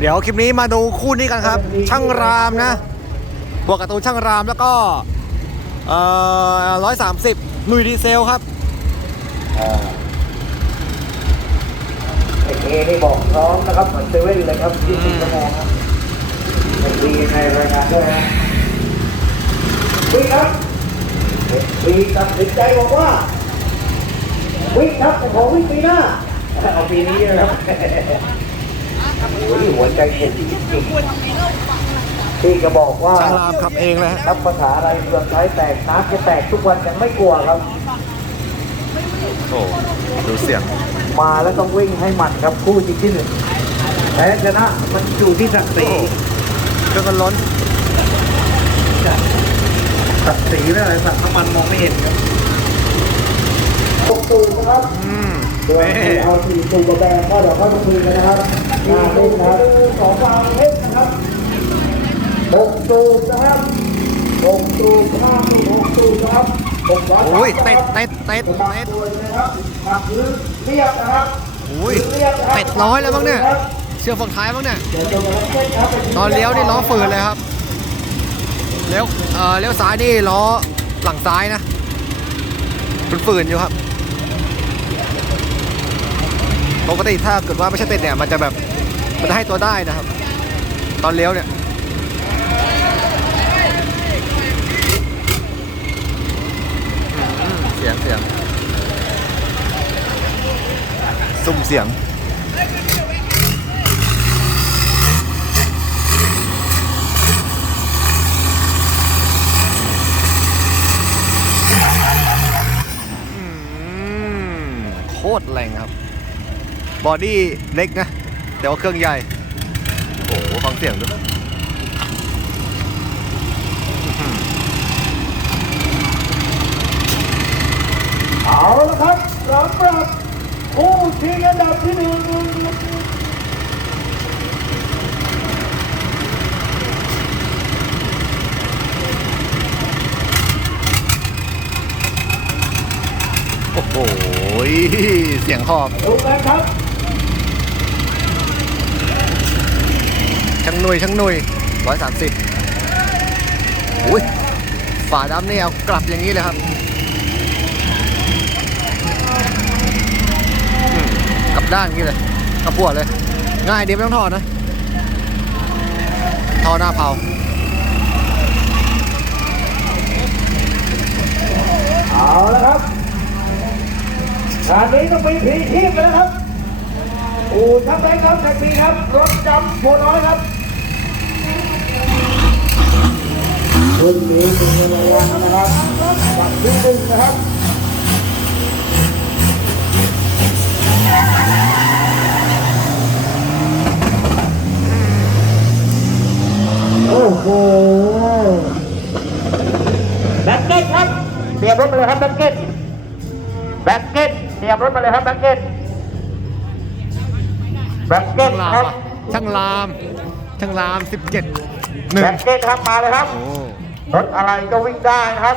เดี๋ยวคลิปนี้มาดูคู่นี้กันครับ ช่างรามนะบวกการ์ตูนช่างรามแล้วก็เอ่อร้อยสามสิบหนุยดีเซลครับเอเอนี่บอกพร้อมนะครับเหมือนเซเว่นเลยครับที่สิบชั่วโมงครับเป็นดีในรายงานด้วยนะวิ่งครับวิ่งตัดสินใจบอกว่าวิ่งครับแต่ขอวิ่งปีหน้าเอาปีนี้นะครับ โอ้ยหัวใจเห็นจริงๆที่ก็บอกว่า ช่างรามขับเองเลยฮะ นับภาษาอะไรเมืองไทยแตกน้ำจะแตกทุกวันยังไม่กลัวครับ โอ้ดูเสียง มาแล้วต้องวิ่งให้มันครับคู่จริงที่หนึ่งแพ้ชนะมันอยู่ที่ศักดิ์ศรีเครื่องกันล้น ศักดิ์ศรีและอะไรสักน้ำมันมองไม่เห็นครับตกตูนะครับ อืม ตัวนี่เอาสี่ตูกระแบงก็เดี๋ยวเข้ามาคุยกันนะครับหน้าเล่นนะครับสองฟาวเล่นนะครับหกตูนะครับหกตูห้าตูหกตูนะครับหกร้อยโอ้ยเต็ดเต็ดเต็ดเต็เต็ดนะครับหักพื้นเรียบนะครับอุ้ยเต็ดร้อยแล้วมั้งเนี่ยเชื่อฝั่งท้ายมั้งเนี่ยตอนเลี้ยวนี่ล้อฝืนเลยครับเลี้ยวเอ่อเลี้ยวซ้ายนี่ล้อหลังซ้ายนะฝืนๆอยู่ครับ ปกติถ้าเกิดว่าไม่ใช่ติดเนี่ยมันจะแบบมันจะให้ตัวได้นะครับ ตอนเลี้ยวเนี่ยอืมเสียงเสียงซุ่มเสียงอืมโคตรแรงครับ บอดี้เล็กนะ แต่ว่าเครื่องใหญ่ โอ้โห ฟังเสียงด้วยเอาละครับสำหรับผู้ชิงอันดับที่หนึ่งโอ้โห เสียงหอบดูกันครับางหนุยช่างหนุยร้อยสามสิบอุ้ยฝาดำนี่เอากลับอย่างนี้เลยครับกลับด้านอย่างนี้เลยกลับหัวเลย ง่ายดีไม่ต้องถอดนะทอหน้าเผาเอาและครับงานนี้ต้องมีผีชีพแล้วครับ อู่ทัพแบงค์ครับแท็กซี่ครับ รถจำโพน้อยครับ คุณมีหนึ่งในระยะนะครับกับที่หนึ่งนะครับโอ้โหแบ็กเก็ตครับเตรียมรถมาเลยครับแบ็กเก็ตแบ็กเก็ตเตรียมรถมาเลยครับแบ็กเก็ตแบ็กเก็ช่าตงลาคมรับอะช่างลามช่างลามสิบเจ็ดหนึ่งแบ็กเก็ตครับมาเลยครับโอ้ รถอะไรก็วิ่งได้นะครับ